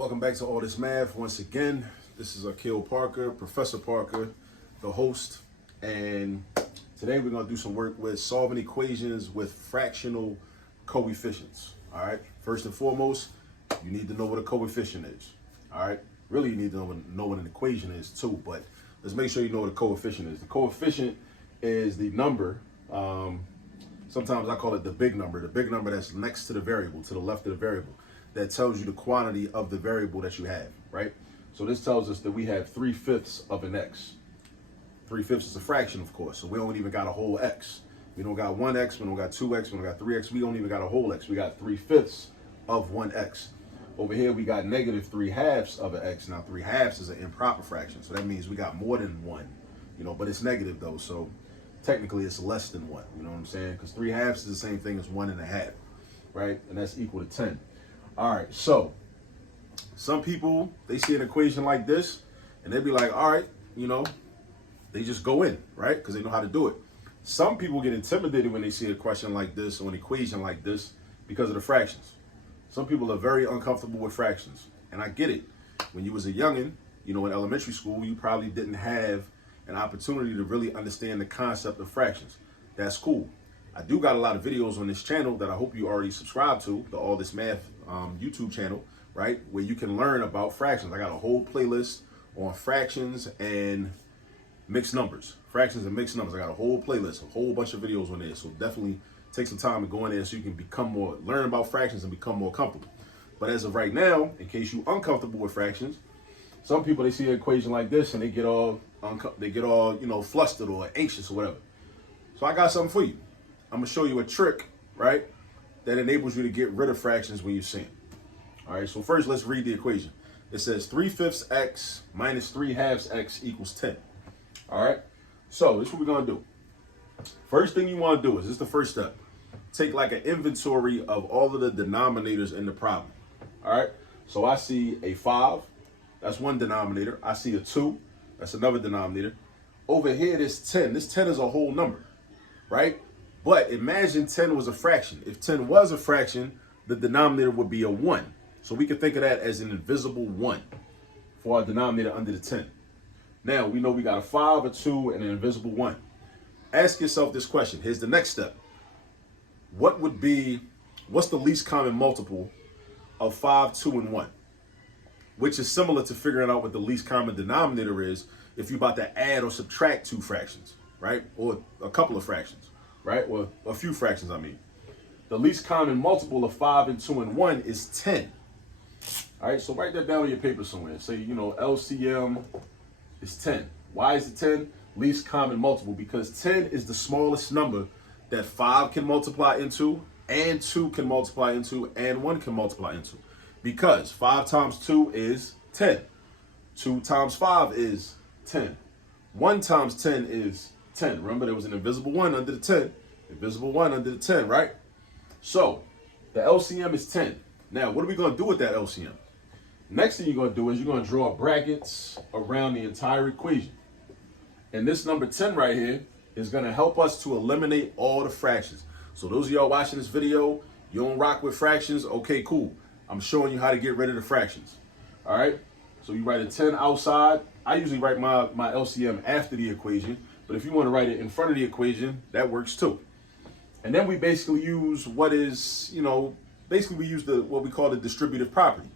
Welcome back to All This Math. Once again, this is Akil Parker, Professor Parker, the host. And today we're going to do some work with solving equations with fractional coefficients. All right. First and foremost, you need to know what a coefficient is. All right. Really, you need to know what an equation is too. But let's make sure you know what a coefficient is. The coefficient is the number. Sometimes I call it the big number that's next to the variable, to the left of the variable, that tells you the quantity of the variable that you have, right? So this tells us that we have 3/5 of an x. 3/5 is a fraction, of course, so we don't even got a whole x. We don't got 1x, we don't got 2x, we don't got 3x, we don't even got a whole x. We got 3/5 of 1x. Over here, we got negative 3/2 of an x. Now, 3/2 is an improper fraction, so that means we got more than 1, but it's negative though, so technically it's less than 1, you know what I'm saying? Because 3/2 is the same thing as 1.5, right? And that's equal to 10. All right, so some people, they see an equation like this and they be like, all right, they just go in, right? Because they know how to do it. Some people get intimidated when they see a question like this or an equation like this because of the fractions. Some people are very uncomfortable with fractions, and I get it. When you was a youngin', in elementary school, you probably didn't have an opportunity to really understand the concept of fractions. That's cool. I do got a lot of videos on this channel that I hope you already subscribe to, the All This Math YouTube channel, right? Where you can learn about fractions. I got a whole playlist on fractions and mixed numbers. Fractions and mixed numbers. I got a whole playlist, a whole bunch of videos on there. So definitely take some time to go in there so you can learn about fractions and become more comfortable. But as of right now, in case you're uncomfortable with fractions, some people, they see an equation like this and they get all flustered or anxious or whatever. So I got something for you. I'm gonna show you a trick, right, that enables you to get rid of fractions when you see them. All right, so first let's read the equation. It says 3/5 x minus 3/2 x equals 10. All right, so this is what we're gonna do. First thing you wanna do is, this is the first step. Take like an inventory of all of the denominators in the problem. All right, so I see a 5, that's one denominator. I see a 2, that's another denominator. Over here, this 10 is a whole number, right? But imagine 10 was a fraction. If 10 was a fraction, the denominator would be a 1. So we can think of that as an invisible 1 for our denominator under the 10. Now, we know we got a 5, a 2, and an invisible 1. Ask yourself this question. Here's the next step. What's the least common multiple of 5, 2, and 1? Which is similar to figuring out what the least common denominator is if you're about to add or subtract two fractions, right? Or a couple of fractions. Right? Well, a few fractions, I mean. The least common multiple of 5 and 2 and 1 is 10. All right, so write that down on your paper somewhere. Say, LCM is 10. Why is it 10? Least common multiple, because 10 is the smallest number that 5 can multiply into, and 2 can multiply into, and 1 can multiply into. Because 5 times 2 is 10. 2 times 5 is 10. 1 times 10 is 10. Remember, there was an invisible 1 under the 10. Invisible 1 under the 10, right? So, the LCM is 10. Now, what are we going to do with that LCM? Next thing you're going to do is you're going to draw brackets around the entire equation. And this number 10 right here is going to help us to eliminate all the fractions. So those of y'all watching this video, you don't rock with fractions, okay, cool. I'm showing you how to get rid of the fractions. All right? So you write a 10 outside. I usually write my LCM after the equation. But if you want to write it in front of the equation, that works too. And then we basically use what we use what we call the distributive property.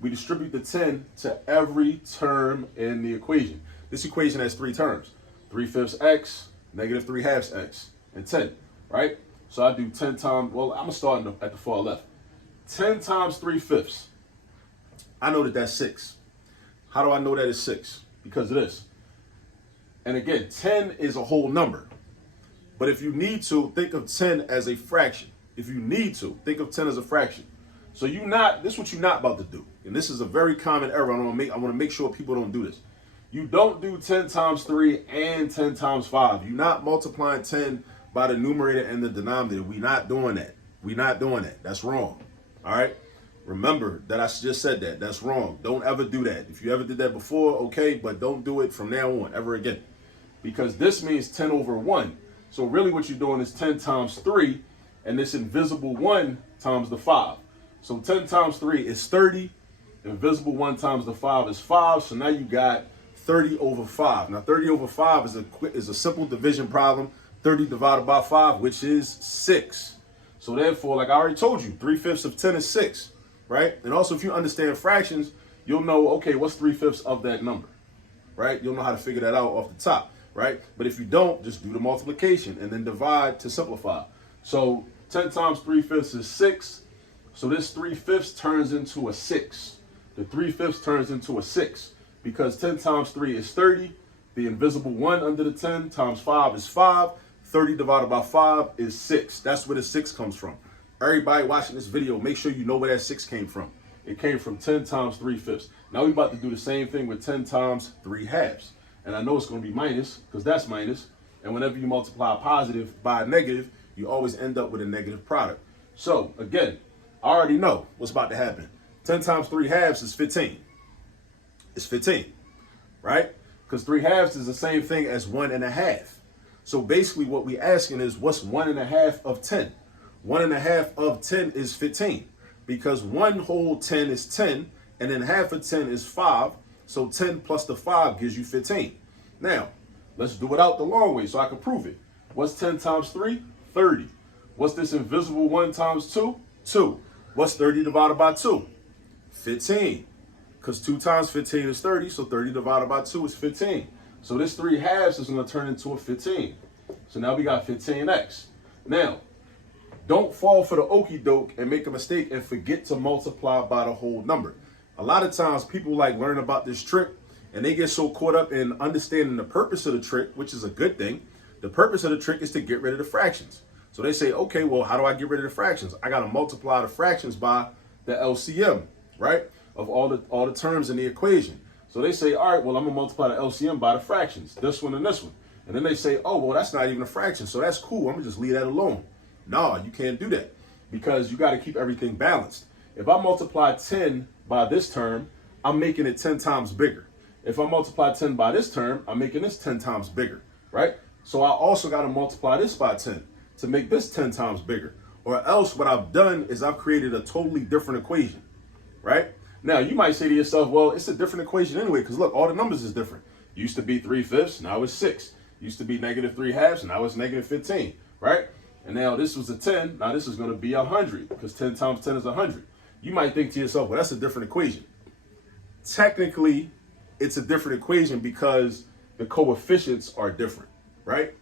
We distribute the 10 to every term in the equation. This equation has 3 terms: 3/5 x, negative 3/2 x, and 10, right? So I do 10 times, I'm going to start at the far left. 10 times 3/5. I know that that's 6. How do I know that it's 6? Because of this. And again, 10 is a whole number. But if you need to, think of 10 as a fraction. If you need to, think of 10 as a fraction. So this is what you're not about to do. And this is a very common error. I want to make sure people don't do this. You don't do 10 times 3 and 10 times 5. You're not multiplying 10 by the numerator and the denominator. We're not doing that. We're not doing that. That's wrong. All right? Remember that I just said that. That's wrong. Don't ever do that. If you ever did that before, okay, but don't do it from now on, ever again. Because this means 10 over 1. So really what you're doing is 10 times 3, and this invisible 1 times the 5. So 10 times 3 is 30. Invisible 1 times the 5 is 5. So now you got 30 over 5. Now 30 over 5 is a simple division problem. 30 divided by 5, which is 6. So therefore, like I already told you, 3/5 of 10 is 6, right? And also, if you understand fractions, you'll know, okay, what's 3/5 of that number, right? You'll know how to figure that out off the top, right? But if you don't, just do the multiplication and then divide to simplify. So 10 times 3/5 is 6. So this 3/5 turns into a 6. The 3/5 turns into a 6 because 10 times 3 is 30. The invisible 1 under the 10 times 5 is 5. 30 divided by 5 is 6. That's where the 6 comes from. Everybody watching this video, make sure you know where that 6 came from. It came from 10 times 3/5. Now we're about to do the same thing with 10 times 3/2. And I know it's going to be minus because that's minus. And whenever you multiply a positive by a negative, you always end up with a negative product. So again, I already know what's about to happen. 10 times 3/2 is 15. It's 15, right? Because 3/2 is the same thing as 1 1/2. So basically what we're asking is what's 1 1/2 of 10? 1 1/2 of 10 is 15 because 1 whole 10 is 10 and then half of 10 is 5. So 10 plus the 5 gives you 15. Now, let's do it out the long way so I can prove it. What's 10 times 3? 30. What's this invisible 1 times 2? 2. What's 30 divided by 2? 15. Because 2 times 15 is 30, so 30 divided by 2 is 15. So this 3/2 is going to turn into a 15. So now we got 15x. Now, don't fall for the okie doke and make a mistake and forget to multiply by the whole number. A lot of times people like learn about this trick and they get so caught up in understanding the purpose of the trick, which is a good thing. The purpose of the trick is to get rid of the fractions. So they say, okay, well, how do I get rid of the fractions? I got to multiply the fractions by the LCM, right? Of all the terms in the equation. So they say, all right, well, I'm going to multiply the LCM by the fractions, this one and this one. And then they say, oh, well, that's not even a fraction. So that's cool. I'm going to just leave that alone. No, you can't do that because you got to keep everything balanced. If I multiply 10 by this term, I'm making it 10 times bigger. If I multiply 10 by this term, I'm making this 10 times bigger, right? So I also got to multiply this by 10 to make this 10 times bigger. Or else what I've done is I've created a totally different equation, right? Now, you might say to yourself, well, it's a different equation anyway, because look, all the numbers is different. Used to be 3/5, now it's 6. Used to be negative 3/2, now it's negative 15, right? And now this was a 10, now this is going to be 100, because 10 times 10 is 100. You might think to yourself, well, that's a different equation. Technically, it's a different equation because the coefficients are different, right?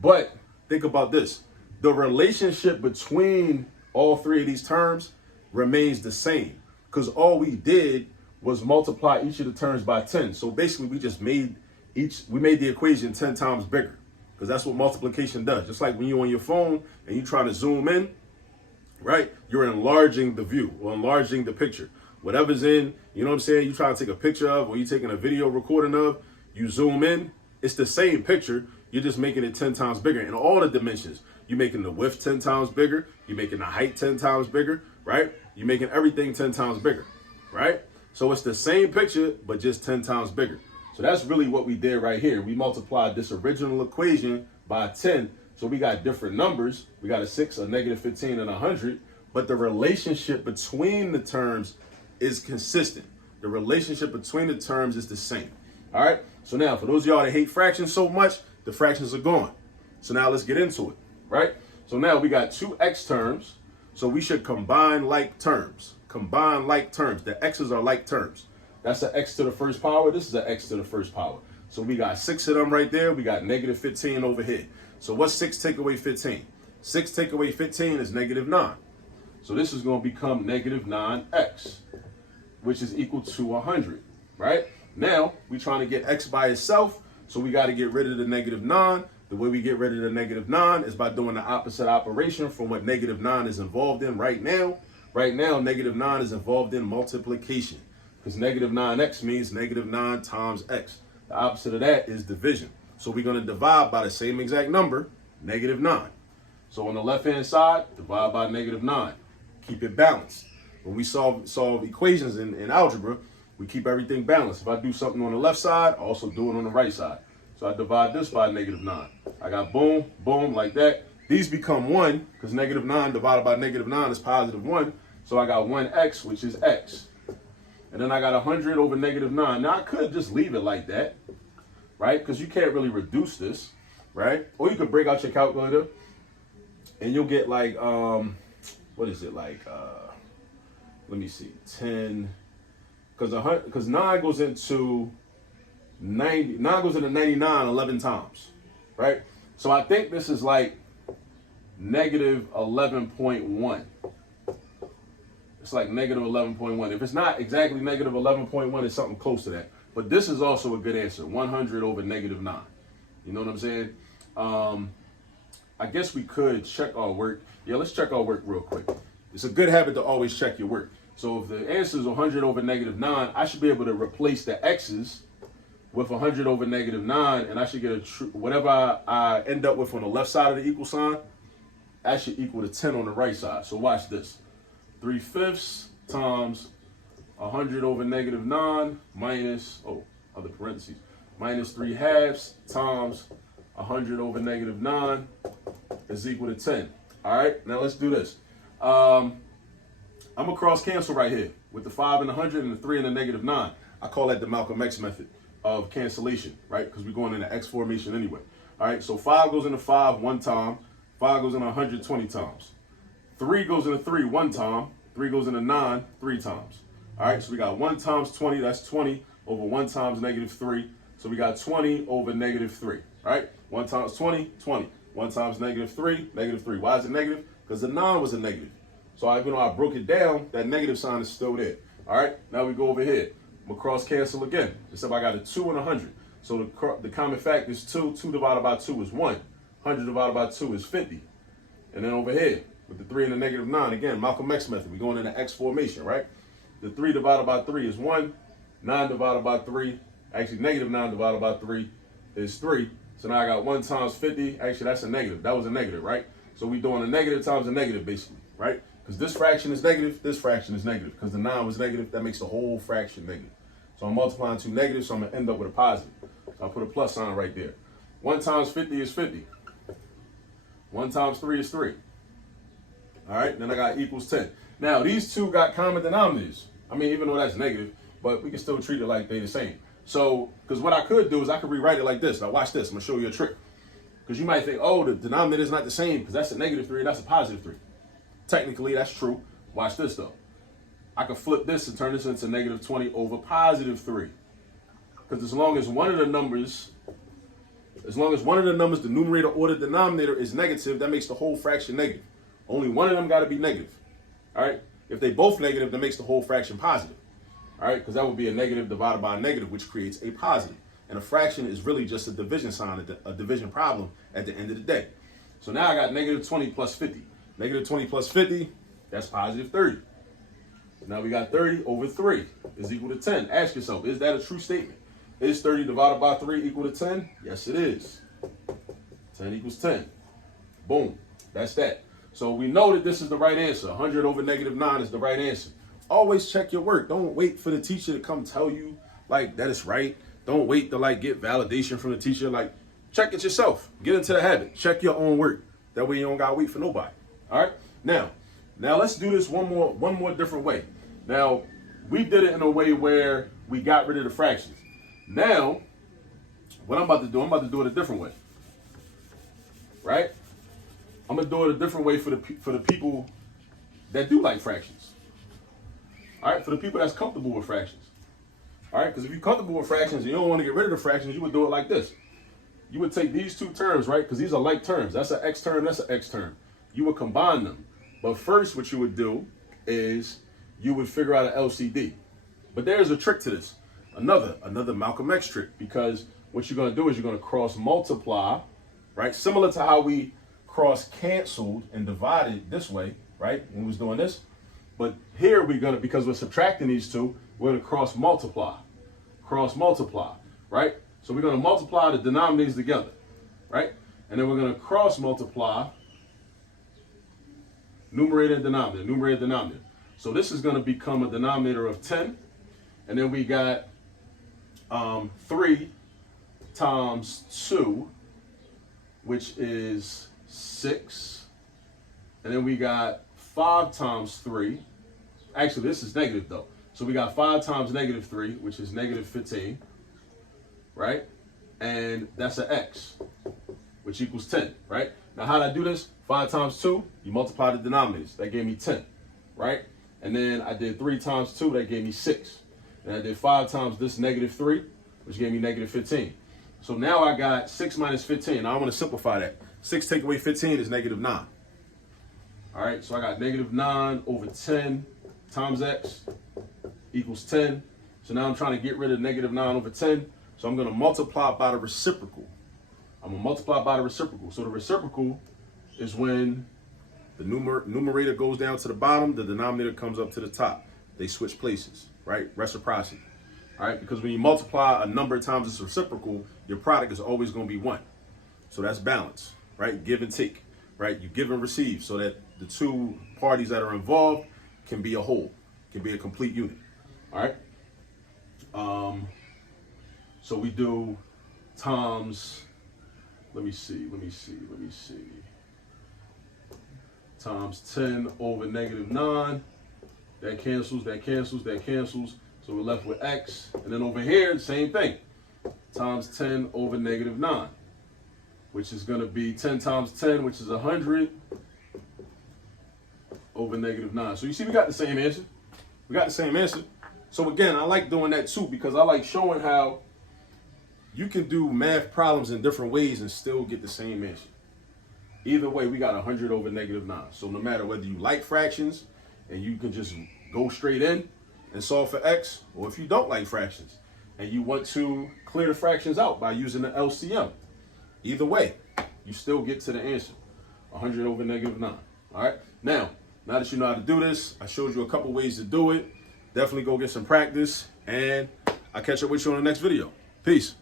But think about this. The relationship between all three of these terms remains the same because all we did was multiply each of the terms by 10. So basically we just made the equation 10 times bigger because that's what multiplication does. Just like when you're on your phone and you try to zoom in, right? You're enlarging the view or enlarging the picture. Whatever's in, you know what I'm saying? You try to take a picture of or you're taking a video recording of, you zoom in, it's the same picture. You're just making it 10 times bigger in all the dimensions. You're making the width 10 times bigger. You're making the height 10 times bigger, right? You're making everything 10 times bigger, right? So it's the same picture, but just 10 times bigger. So that's really what we did right here. We multiplied this original equation by 10. So we got different numbers. We got a 6, a negative 15, and 100. But the relationship between the terms is consistent. The relationship between the terms is the same. All right. So now for those of y'all that hate fractions so much, the fractions are gone. So now let's get into it, right? So now we got two x terms. So we should combine like terms. Combine like terms. The x's are like terms. That's an x to the first power. This is an x to the first power. So we got 6 of them right there. We got negative 15 over here. So what's 6 take away 15? 6 take away 15 is negative 9. So this is going to become negative 9x, which is equal to 100, right? Now, we're trying to get x by itself, so we got to get rid of the negative 9. The way we get rid of the negative 9 is by doing the opposite operation from what negative 9 is involved in right now. Right now, negative 9 is involved in multiplication because negative 9x means negative 9 times x. The opposite of that is division. So we're going to divide by the same exact number, negative 9. So on the left-hand side, divide by negative 9. Keep it balanced. When we solve equations in algebra, we keep everything balanced. If I do something on the left side, I also do it on the right side. So I divide this by negative 9. I got boom, boom, like that. These become 1 because negative 9 divided by negative 9 is positive 1. So I got 1x, which is x. And then I got 100 over negative 9. Now, I could just leave it like that, right? Because you can't really reduce this, right? Or you could break out your calculator, and you'll get like, what is it, like, let me see, 10, because 9 goes into 90, 9 goes into 99 11 times, right? So I think this is like negative 11.1. It's like negative 11.1. If it's not exactly negative 11.1, it's something close to that. But this is also a good answer, 100 over negative 9. You know what I'm saying? I guess we could check our work. Yeah, let's check our work real quick. It's a good habit to always check your work. So if the answer is 100 over negative 9, I should be able to replace the x's with 100 over negative 9, and I should get whatever I end up with on the left side of the equal sign, that should equal to 10 on the right side. So watch this. 3/5 times 100 over negative 9 minus, other parentheses, minus 3/2 times 100 over negative 9 is equal to 10. All right, now let's do this. I'm going to cross cancel right here with the 5 and the 100 and the 3 and the negative 9. I call that the Malcolm X method of cancellation, right? Because we're going into X formation anyway. All right, so 5 goes into 5 one time. 5 goes into 100 20 times. 3 goes into 3 one time. 3 goes into 9 3 times. All right, so we got 1 times 20. That's 20 over 1 times negative 3. So we got 20 over negative 3. All right, 1 times 20, 20. 1 times negative 3, negative 3. Why is it negative? Because the 9 was a negative. So even though I broke it down, that negative sign is still there. All right, now we go over here. I'm going to cross cancel again. Except I got a 2 and 100. So the common factor is 2. 2 divided by 2 is 1. 100 divided by 2 is 50. And then over here, with the 3 and the negative 9, again, Malcolm X method. We're going into X formation, right? The 3 divided by 3 is 1. 9 divided by 3, actually negative 9 divided by 3 is 3. So now I got 1 times 50. Actually, that's a negative. That was a negative, right? So we're doing a negative times a negative, basically, right? Because this fraction is negative, this fraction is negative. Because the 9 was negative, that makes the whole fraction negative. So I'm multiplying two negatives, so I'm going to end up with a positive. So I'll put a plus sign right there. 1 times 50 is 50. 1 times 3 is 3. All right, then I got equals 10. Now, these two got common denominators. I mean, even though that's negative, but we can still treat it like they're the same. So, because what I could do is I could rewrite it like this. Now, watch this. I'm going to show you a trick. Because you might think, oh, the denominator is not the same because that's a negative 3 and that's a positive 3. Technically, that's true. Watch this, though. I could flip this and turn this into negative 20 over positive 3. Because as long as one of the numbers, the numerator or the denominator is negative, that makes the whole fraction negative. Only one of them got to be negative. All right? If they both negative, that makes the whole fraction positive. All right? Because that would be a negative divided by a negative, which creates a positive. And a fraction is really just a division sign, a division problem at the end of the day. So now I got negative 20 plus 50. Negative 20 plus 50, that's positive 30. Now we got 30 over 3 is equal to 10. Ask yourself, is that a true statement? Is 30 divided by 3 equal to 10? Yes, it is. 10 equals 10. Boom. That's that. So we know that this is the right answer. 100 over negative 9 is the right answer. Always check your work. Don't wait for the teacher to come tell you like that it's right. Don't wait to like get validation from the teacher. Like, check it yourself. Get into the habit. Check your own work. That way you don't gotta wait for nobody. All right. Now let's do this one more different way. Now we did it in a way where we got rid of the fractions. Now, what I'm about to do it a different way. Right? I'm gonna do it a different way for the people that do like fractions. All right, for the people that's comfortable with fractions. All right, because if you're comfortable with fractions and you don't want to get rid of the fractions, you would do it like this. You would take these two terms, right? Because these are like terms. That's an X term, that's an X term. You would combine them. But first, what you would do is you would figure out an LCD. But there's a trick to this. Another Malcolm X trick. Because what you're going to do is you're going to cross multiply, right? Similar to how we cross canceled and divided this way, right? When we was doing this. But here we're going to, because we're subtracting these two, we're going to cross multiply, right? So we're going to multiply the denominators together, right? And then we're going to cross multiply numerator and denominator. So this is going to become a denominator of 10. And then we got 3 times 2, which is 6. And then we got 5 times 3. Actually, this is negative though. So we got 5 times negative 3, which is negative 15, right? And that's an x, which equals 10, right? Now, how did I do this? 5 times 2, you multiply the denominators. That gave me 10, right? And then I did 3 times 2, that gave me 6. And I did 5 times this negative 3, which gave me negative 15. So now I got 6 minus 15. Now I want to simplify that. 6 take away 15 is negative 9. All right, so I got negative 9 over 10 times x equals 10. So now I'm trying to get rid of negative 9 over 10. So I'm going to multiply by the reciprocal. I'm going to multiply by the reciprocal. So the reciprocal is when the numerator goes down to the bottom, the denominator comes up to the top. They switch places, right? Reciprocity. All right, because when you multiply a number times its reciprocal, your product is always going to be 1. So that's balance, right? Give and take, right? You give and receive so that the two parties that are involved can be a whole, can be a complete unit. All right. So we do times, let me see. Times 10 over negative 9. That cancels. So we're left with x. And then over here, the same thing. Times 10 over negative 9, which is going to be 10 times 10, which is 100 over negative 9. So you see, we got the same answer. So again, I like doing that too because I like showing how you can do math problems in different ways and still get the same answer. Either way, we got 100 over negative 9. So no matter whether you like fractions and you can just go straight in and solve for x, or if you don't like fractions and you want to clear the fractions out by using the LCM, either way, you still get to the answer, 100 over negative 9. All right, now that you know how to do this, I showed you a couple ways to do it. Definitely go get some practice, and I'll catch up with you on the next video. Peace.